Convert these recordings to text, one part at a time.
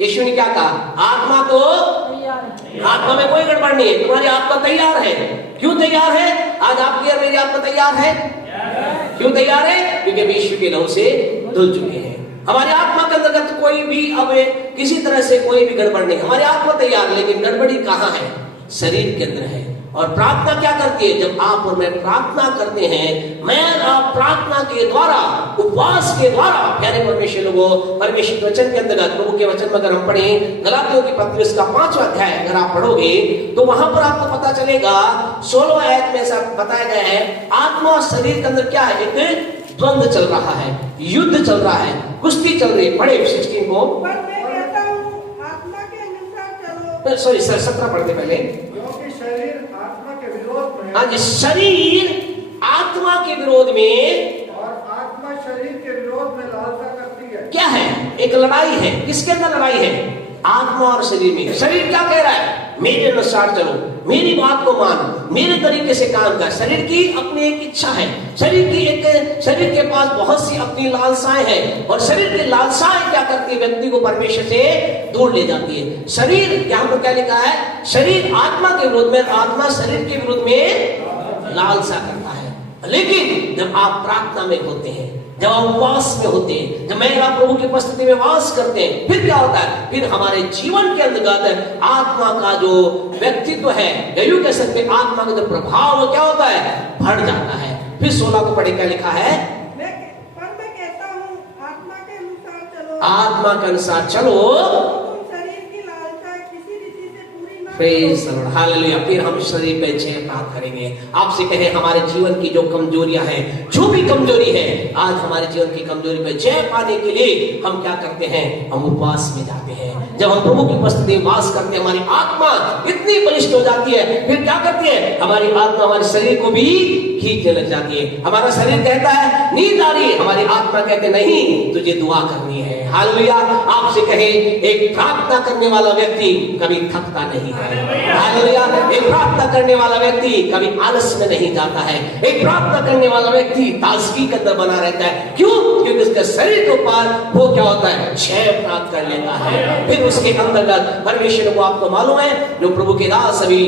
यीशु ने क्या कहा? आत्मा तो आत्मा में कोई गड़बड़ नहीं है, तुम्हारी आत्मा तैयार है। क्यों तैयार है? आज आपकी और मेरी आत्मा तैयार है। क्यों तैयार है? क्योंकि हम यीशु के लहू से धुल चुके हैं। हमारी आत्मा के अंतर्गत कोई भी अब किसी तरह से कोई भी गड़बड़ नहीं। हमारी आत्मा तैयार, लेकिन गड़बड़ी कहाँ है? शरीर के अंदर है। और प्रार्थना क्या करती है? जब आप और मैं प्रार्थना करते हैं, मैं आप प्रार्थना के द्वारा, उपवास के द्वारा, प्यारे परमेश्वर लोगों, परमेश्वर के वचन के अंतर्गत, प्रभु के वचन में अगर हम पढ़ें गलातियों की पत्री उसका 5वां अध्याय अगर आप पढ़ोगे तो वहां पर आपको पता चलेगा 16 आयत में ऐसा बताया गया है, आत्मा और शरीर के अंदर क्या है? एक द्वंद्व चल रहा है, युद्ध चल रहा है, कुश्ती चल रही है। पढ़े 16 को। सॉरी सर 17 पढ़ते पहले। शरीर आत्मा के विरोध में, हाँ जी, शरीर आत्मा के विरोध में और आत्मा शरीर के विरोध में लालसा करती है। क्या है? एक लड़ाई है। किसके अंदर लड़ाई है? आत्मा और शरीर में। शरीर क्या कह रहा है? मेरे अनुसार चलो, मेरी बात को मानो, मेरे तरीके से काम कर। शरीर की अपनी एक इच्छा है, शरीर के पास बहुत सी अपनी लालसाएं हैं, और शरीर की लालसाएं क्या करती है? व्यक्ति को परमेश्वर से दूर ले जाती है। शरीर, यहाँ पर क्या लिखा है? शरीर आत्मा के विरोध में, आत्मा शरीर के विरोध में लालसा करता है। लेकिन जब आप प्रार्थना में होते हैं, जब हम उपवास में होते हैं, जब मैं आप प्रभु की उपस्थिति में वास करते हैं, फिर क्या होता है? फिर हमारे जीवन के अंतर्गत आत्मा का जो व्यक्तित्व है, यूं कह सकते हैं आत्मा का जो प्रभाव वो क्या होता है? बढ़ जाता है। फिर 16 को पढ़े, क्या लिखा है? मैं कहता हूँ आत्मा के अनुसार चलो, आत्मा के अनुसार चलो, प्रेज़ द लॉर्ड, हालेलुया। फिर हम शरीर पे जय प्राप्त करेंगे। आपसे कहें हमारे जीवन की जो कमजोरियां हैं, जो भी कमजोरी है, आज हमारे जीवन की कमजोरी पे जय पाने के लिए हम क्या करते हैं? हम उपवास में जाते हैं। जब हम प्रभु की उपस्थिति में वास करते हैं, हमारी आत्मा इतनी बलिष्ठ हो जाती है, फिर क्या करती है? हमारी आत्मा हमारे शरीर को भी खींचने लग जाती है। हमारा शरीर कहता है नींद आ रही है, हमारी आत्मा कहते नहीं, तुझे दुआ करनी है। हालेलुया। आपसे कहे एक प्रार्थना करने वाला व्यक्ति कभी थकता नहीं है। हालेलुया। एक प्रार्थना करने वाला व्यक्ति कभी आलस में नहीं जाता है। एक प्रार्थना करने वाला व्यक्ति ताजगी के अंदर बना रहता है। क्यों? क्योंकि उसके शरीर के ऊपर वो क्या होता है? जय प्राप्त कर लेता है। फिर उसके अंतर्गत परमेश्वर को, आपको मालूम है, जो प्रभु के दास अभी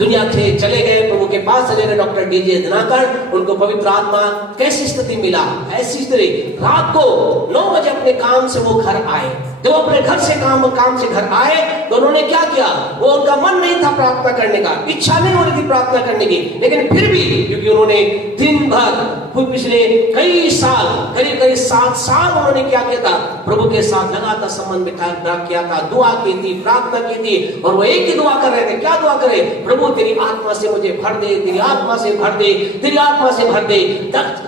दुनिया से चले गए, प्रभु के पास चले गए, डॉक्टर डीजे दिनाकर, उनको पवित्र आत्मा कैसी स्थिति मिला? ऐसी स्थिति, रात को 9 बजे अपने काम से वो घर आए। जब अपने घर से काम से घर आए तो उन्होंने क्या किया? वो उनका मन नहीं था प्रार्थना करने का, इच्छा नहीं हो रही थी प्रार्थना करने की, लेकिन फिर भी क्योंकि उन्होंने दिन भर पिछले कई साल, करीब 7 साल उन्होंने क्या किया था? प्रभु के साथ लगातार संबंध बिठा किया था, दुआ की थी, प्रार्थना की थी, और वो एक ही दुआ कर रहे थे। क्या दुआ करे? प्रभु तेरी आत्मा से मुझे भर दे, तेरी आत्मा से भर दे, तेरी आत्मा से भर दे।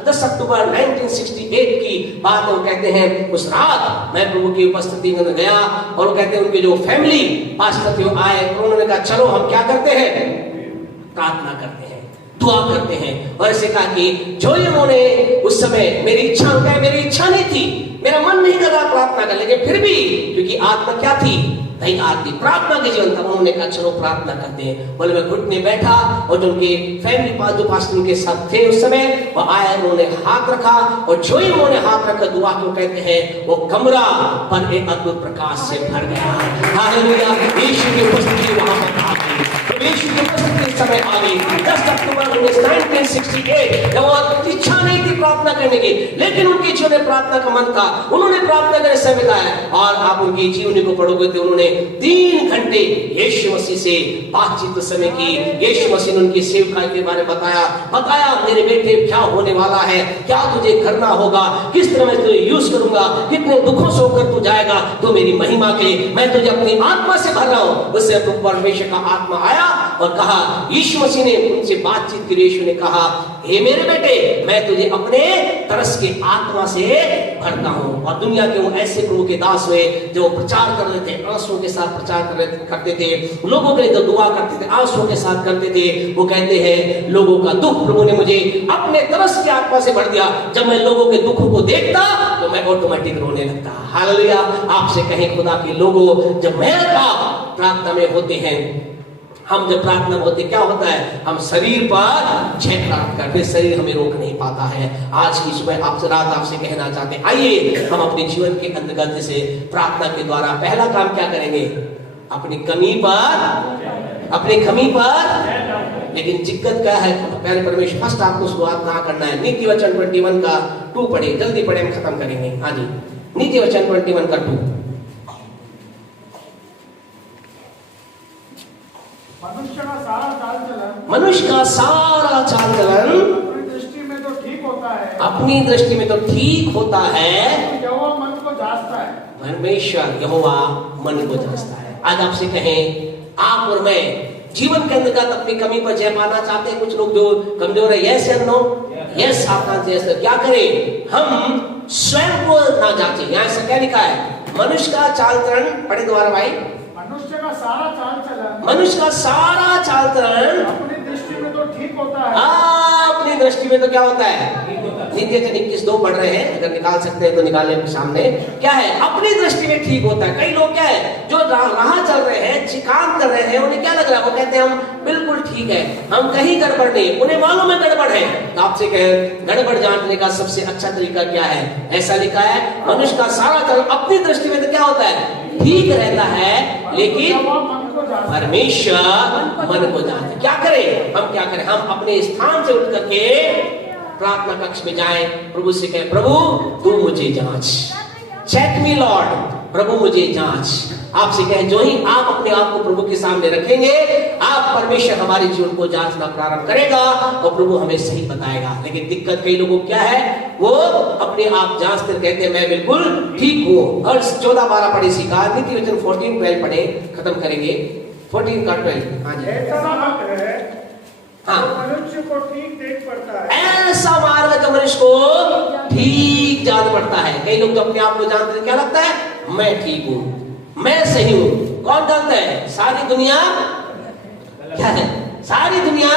10 अक्टूबर 1968 की बात वो कहते हैं, उस रात मैं प्रभु की उपस्थिति में गया, और वो कहते हैं उनके जो फैमिली पास्टर थे आए, उन्होंने कहा चलो हम क्या करते हैं? प्रार्थना करते हैं, दुआ करते हैं। और ऐसे कहा कि जो उन्होंने उस समय, मेरी इच्छा नहीं थी, मेरा मन नहीं कर रहा प्रार्थना कर, लेकिन फिर भी क्योंकि आत्मा क्या थी? तैयार थी, प्रार्थना के जीवन था। उन्होंने कहा चलो प्रार्थना करते हैं। बोले मैं घुटने बैठा, और जो उनके फैमिली पास जो पास्टर उनके साथ थे उस समय, वो आए, उन्होंने हाथ रखा, और जो ही उन्होंने हाथ रखा, दुआ को कहते हैं वो कमरा पर एक अद्भुत प्रकाश से भर गया। हालेलुया। यीशु की उपस्थिति वहां पर आ गई, यीशु की उपस्थिति इस समय आ गई। 10 अक्टूबर 1968, जब वो इच्छा नहीं थी प्रार्थना करने की, लेकिन उनके जीवन में प्रार्थना का मन था, उन्होंने प्रार्थना करने समय बिताया। और आप उनकी जीवनी को पढ़ोगे तो उन्होंने 3 घंटे यीशु मसीह से बातचीत उस समय की। यीशु मसीह ने उनकी सेवकाई के बारे में बताया मेरे बेटे क्या होने वाला है, क्या तुझे करना होगा, किस तरह मैं तुझे यूज करूंगा, कितने दुखों से होकर तू जाएगा, तो मेरी महिमा के मैं तुझे अपनी आत्मा से भर रहा हूं। उससे परमेश्वर का आत्मा आया और कहा, यीशु मसीह ने उनसे बातचीत की। यीशु ने कहा, हे मेरे बेटे, मैं तुझे अपने तरस के आत्मा से भरता हूं। और दुनिया के वो ऐसे प्रभु के दास हुए जो प्रचार कर रहे थे, आंसुओं के साथ प्रचार करते थे, लोगों के लिए जो दुआ करते थे आंसुओं के साथ करते थे। वो कहते हैं लोगों का दुख प्रभु ने मुझे अपने तरस की आत्मा से भर दिया। जब मैं लोगों के दुखों को देखता तो मैं ऑटोमेटिक रोने लगता। हालेलुया। आपसे कहें खुदा के लोगों, जब मैं आप प्रार्थना में होते हैं, हम जब प्रार्थना होते क्या होता है, हम शरीर पर जय प्राप्त करते हैं, शरीर हमें रोक नहीं पाता है। आज की सुबह आपसे रात आपसे कहना चाहते हैं, आइए हम अपने जीवन के अंतर्गत से प्रार्थना के द्वारा पहला काम क्या करेंगे, अपनी कमी पर। लेकिन दिक्कत क्या है, प्यारे परमेश्वर फर्स्ट आपको शुरुआत कहाँ करना है, नीति वचन 21 का 2 पढ़े, जल्दी पढ़े, हम खत्म करेंगे। हाँ जी, नीति वचन 21 का 2। मनुष्य का सारा चाल चलन अपनी दृष्टि में तो ठीक होता है, अपनी दृष्टि में तो ठीक होता है, यहोवा मन को जांचता है। परमेश्वर यहोवा मन को जांचता है। आज आपसे कहें, आप और मैं जीवन के अंतर्गत अपनी कमी पर जय पाना चाहते हैं। कुछ लोग जो कमजोर है, यस या नो, यस सावधान से क्या करें, हम स्वयं को ना जांचें। यहाँ से क्या लिखा है, मनुष्य का चाल चलन, पढ़े दोबारा भाई, मनुष्य का सारा चाल चलन अपनी दृष्टि में तो ठीक होता है। अपनी दृष्टि में तो क्या होता है, नीति वचन 21:2 पढ़ रहे हैं, अगर निकाल सकते हैं तो निकालें अपने सामने। क्या है, अपनी दृष्टि में ठीक होता है। कई लोग क्या है, जो राह चल रहे हैं, काम कर रहे हैं, उन्हें क्या लग रहा है, वो कहते हैं हम बिल्कुल ठीक है, हम कहीं गड़बड़ नहीं, उन्हें मालूम है गड़बड़ है। तो आपसे कहें, गड़बड़ जांचने का सबसे अच्छा तरीका क्या है, ऐसा लिखा है, मनुष्य का सारा चलन अपनी दृष्टि में तो क्या होता है, ठीक रहता है, लेकिन परमेश्वर मन को जांचता है। क्या करें, हम क्या करें, हम अपने स्थान से उठ करके प्रार्थना कक्ष में जाएं, प्रभु से कहें, प्रभु तू मुझे जांच, चेक मी लॉर्ड, प्रभु मुझे जांच। आपसे कहें, जो ही आप अपने आप को प्रभु के सामने रखेंगे, आप परमेश्वर हमारे जीवन को जांचना प्रारंभ करेगा और प्रभु हमें सही बताएगा। लेकिन दिक्कत कई लोगों को क्या है, वो अपने आप जांचते कहते हैं मैं बिल्कुल ठीक हूँ। और 14-12 पढ़े सीखा, नीति वचन 14-12 पढ़े, खत्म करेंगे 14 का 12। हाँ जी, ऐसा मत है, हाँ, मनुष्य को ठीक देख पड़ता है, ऐसा मार्ग जो मनुष्य को ठीक जान पड़ता है। कई लोग तो अपने आप को जानते हैं, क्या लगता है, मैं ठीक हूँ, मैं सही हूँ। कौन जानता है, सारी दुनिया क्या है, सारी दुनिया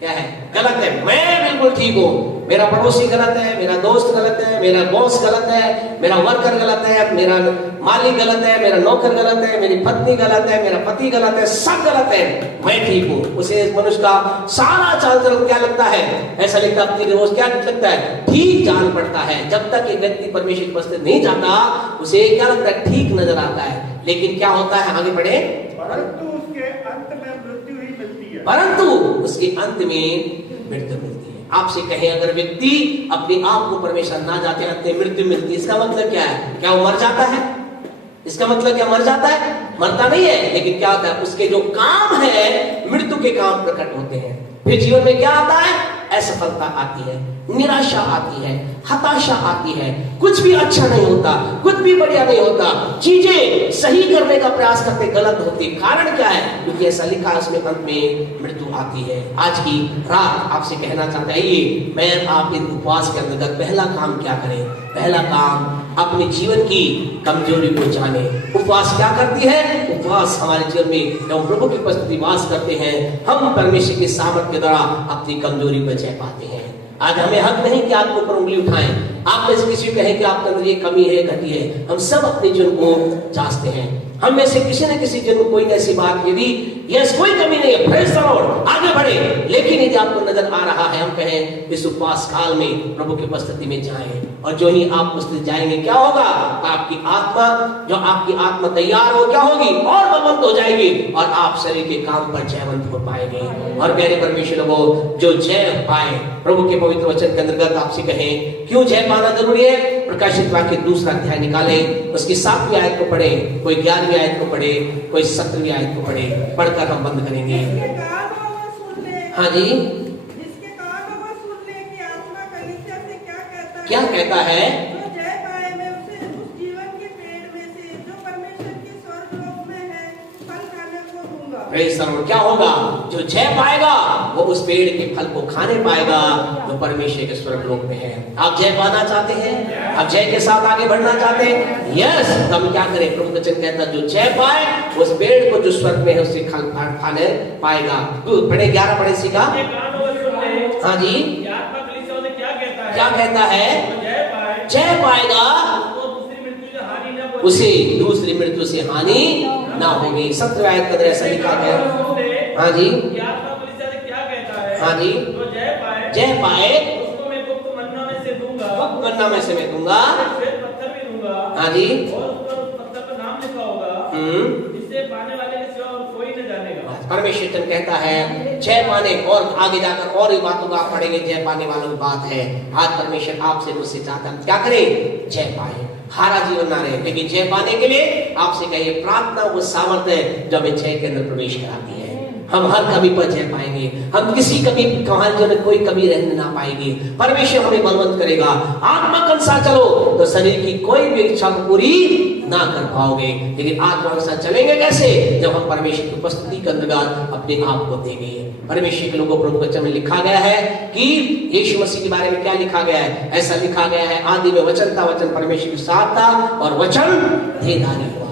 क्या है, गलत है, मैं बिल्कुल ठीक हूँ। मेरा पड़ोसी गलत है, मेरा दोस्त गलत है, मेरा बॉस गलत है, मेरा वर्कर गलत है, मेरा मालिक गलत है, मेरा नौकर गलत है, मेरी पत्नी गलत है, मेरा पति गलत है, सब गलत है, मैं ठीक हूँ। उसे मनुष्य का सारा चाल चलन क्या लगता है, ऐसा लगता है, अपनी रोज क्या लगता है, ठीक जान पड़ता है। जब तक एक व्यक्ति परमेश्वर की उपस्थिति नहीं जाता, उसे क्या लगता है, ठीक नजर आता है। लेकिन क्या होता है, आगे बढ़े, परंतु उसके अंत में मृत्यु ही मिलती है, परंतु उसके अंत में मृत्यु मिलती है। आपसे कहें, अगर व्यक्ति अपने आप को परमेश्वर ना जाते अंत में मृत्यु मिलती है, इसका मतलब क्या है, क्या वो मर जाता है, इसका मतलब क्या, मर जाता है, मरता नहीं है। लेकिन क्या होता है, उसके जो काम है, मृत्यु के काम प्रकट होते हैं। फिर जीवन में क्या आता है, असफलता आती है, निराशा आती है, हताशा आती है, कुछ भी अच्छा नहीं होता, कुछ भी बढ़िया नहीं होता, चीजें सही करने का प्रयास करते गलत होती। कारण क्या है, क्योंकि ऐसा लिखा है, उसमें अंत में मृत्यु आती है। आज की रात आपसे कहना चाहता है, ये मैं आप इन उपवास के अंतर्गत पहला काम क्या करें, पहला काम अपने जीवन की कमजोरी को जाने। उपवास क्या करती है, उपवास हमारे जीवन में जब हम प्रभु की उपस्थिति वास करते हैं, हम परमेश्वर के सामर्थ्य के द्वारा अपनी कमजोरी पर जय पाते हैं। आज हमें हक नहीं कि आपके ऊपर उंगली उठाएं, आप में से किसी को कहें कि आपके अंदर ये कमी है, घटी है। हम सब अपने जीवन को जांचते हैं। हम में से किसी न किसी जीवन में कोई ऐसी बात, यदि यस कोई कमी नहीं है, प्रेज़ द लॉर्ड, आगे बढ़े। लेकिन यदि आपको नजर आ रहा है, हम कहें इस उपवास काल में प्रभु की उपस्थिति में जाएं, और जो ही आप उपस्थिति जाएंगे, क्या होगा, आपकी आत्मा, जो आपकी आत्मा तैयार हो, क्या होगी, और बलवंत हो जाएगी, और आप शरीर के काम पर जयवंत हो पाएंगे। और प्यारे परमेश्वर लोगों, जो जय पाए प्रभु के पवित्र वचन के अंतर्गत आपसे कहें, क्यों जय पाना जरूरी है, प्रकाशित वाक्य 2 अध्याय निकालें, उसकी 7वीं आयत को पढ़े, कोई 11वीं आयत को पढ़े, कोई 17वीं आयत को पढ़े, पढ़कर हम बंद करेंगे। हाँ जी, जिसके कान वो सुन ले कि आत्मा कलीसिया से क्या कहता है, जो जय पाए मैं उसे उस जीवन के पेड़ में से जो परमेश्वर के स्वर्गलोक में है फल खाने को दूंगा। Praise the Lord. क्या होगा, जो जय पाएगा वो उस पेड़ के फल को खाने पाएगा जो परमेश्वर के स्वर्गलोक में है। आप जय पाना चाहते हैं, आप जय के साथ आगे बढ़ना चाहते हैं, यस, तो हम क्या करें, प्रभु वचन कहता है, जो जय पाए उस पेड़ को जो स्वर्ग में है उससे खाने पाएगा। तो पढ़े 11 पढ़े सीखा। हाँ जी, क्या कहता है, जय पाएगा उसे दूसरी मृत्यु से हानि ना होगी। 17 आयत के अंदर ऐसा लिखा गया। हाँ जी, आत्मा परिषद क्या कहता है? हाँ जी, जो जय पाए उसको मैं गुप्त मन्ना में से दूंगा, गुप्त मन्ना में से मैं दूंगा। श्वेत पत्थर भी दूंगा, हाँ जी, और उस पर उस पत्थर पर नाम लिखा होगा, जिससे पाने वाले के सिवा और कोई न जानेगा। परमेश्वर कहता है जय पाने, और आगे जाकर और भी बातों को आप पढ़ेंगे। जय पाने वालों की बात है। आज परमेश्वर आपसे मुझसे चाहता है क्या करें? जय पाए, हारा जीवन ना रहे। लेकिन जय पाने के लिए आपसे कहिए प्रार्थना वो सामर्थ्य है जो हमें जय के अंदर प्रवेश कराती है। हम हर कमी पर जय पाएंगे। हम किसी कमी कहानी जो में कोई कमी रहने ना पाएगी। परमेश्वर हमें बलवंत करेगा। आत्मा के अनुसार चलो तो शरीर की कोई भी इच्छा को पूरी ना कर पाओगे। लेकिन आत्मा के अनुसार चलेंगे कैसे? जब हम परमेश्वर की उपस्थिति के अंतर्गत अपने आप को देंगे। परमेश्वर के लोगों प्रभु वचन में लिखा गया है कि यीशु मसीह के बारे में क्या लिखा गया है? ऐसा लिखा गया है, आदि में वचन था, वचन परमेश्वर के साथ था और वचन देहधारी हुआ।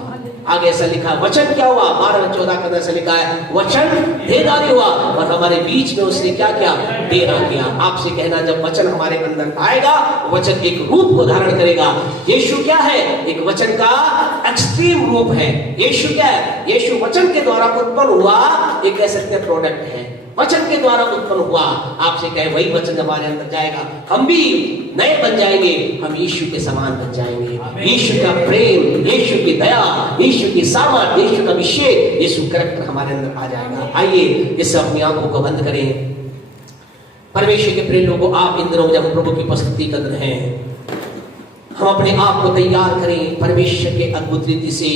आगे ऐसा लिखा है वचन क्या हुआ? 12-14 के अंदर ऐसा लिखा है वचन देहधारी हुआ और हमारे बीच में उसने क्या किया? डेरा किया। आपसे कहना जब वचन हमारे अंदर आएगा, वचन एक रूप को धारण करेगा। यीशु क्या है? एक वचन का एक्सट्रीम रूप है। यीशु क्या है? यीशु वचन के द्वारा उत्पन्न हुआ एक कह सकते हैं प्रोडक्ट है। वचन के द्वारा उत्पन्न हुआ। आपसे कहे वही वचन हमारे अंदर जाएगा, हम भी नए बन जाएंगे। हम यीशु के समान बन जाएंगे। यीशु का प्रेम, यीशु की दया, यीशु की सामर्थ, यीशु का अभिषेक, यीशु कैरेक्टर हमारे अंदर आ जाएगा। आइए इससे अपनी आंखों को बंद करें। परमेश्वर के प्रिय लोगों, आप इन दिनों जब प्रभु की उपस्थिति कर रहे हैं, हम अपने आप को तैयार करें परमेश्वर के अद्भुत रीति से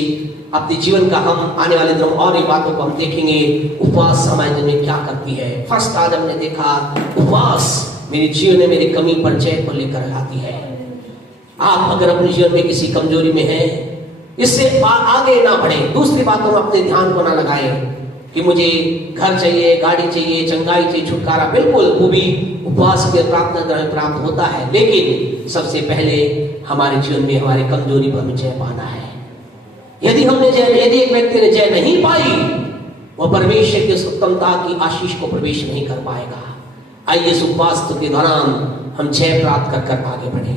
अपने जीवन का। हम आने वाले दिनों और भी बातों को हम देखेंगे। उपवास हमारे जीवन में क्या करती है। फर्स्ट आज हमने देखा उपवास मेरे जीवन में मेरी कमी पर जय को लेकर आती है। आप अगर अपने जीवन में किसी कमजोरी में हैं, इससे आगे ना बढ़े, दूसरी बातों में अपने ध्यान को ना लगाएं कि मुझे घर चाहिए, गाड़ी चाहिए, चंगाई चाहिए, छुटकारा। बिल्कुल वो भी उपवास के प्रार्थना द्वारा प्राप्त होता है। लेकिन सबसे पहले हमारे जीवन में हमारी कमजोरी पर हमें जय पाना है। यदि एक व्यक्ति ने जय नहीं पाई, वह परमेश्वर की उत्तमता की आशीष को प्रवेश नहीं कर पाएगा। आइए इस उपवास के दौरान हम जय प्राप्त कर आगे बढ़े।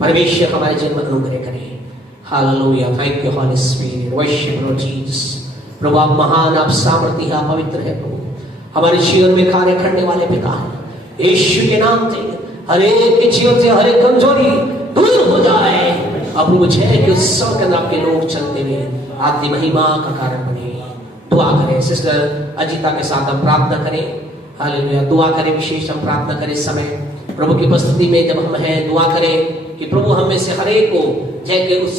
परमेश्वर हमारे जीवन में अनुग्रह करे। Hallelujah, thank you holy spirit, worship Lord Jesus. प्रभु आप महान, आप सामर्थ्य, आप पवित्र है। प्रभु हमारे जीवन में कार्य करने वाले पिता है। यीशु के नाम से हर एक के जीवन से हर एक कमजोरी दूर हो जाए। अब मुझे कि उत्सव के अंदर आपके लोग चलते हुए आपकी महिमा का कारण बने। दुआ करें, सिस्टर अजीता के साथ हम प्रार्थना करें। हालेलुया, दुआ करें, विशेष हम प्रार्थना करें। इस समय प्रभु की उपस्थिति में जब हम हैं, दुआ करें कि प्रभु हम में से हर एक को जय के उत्सव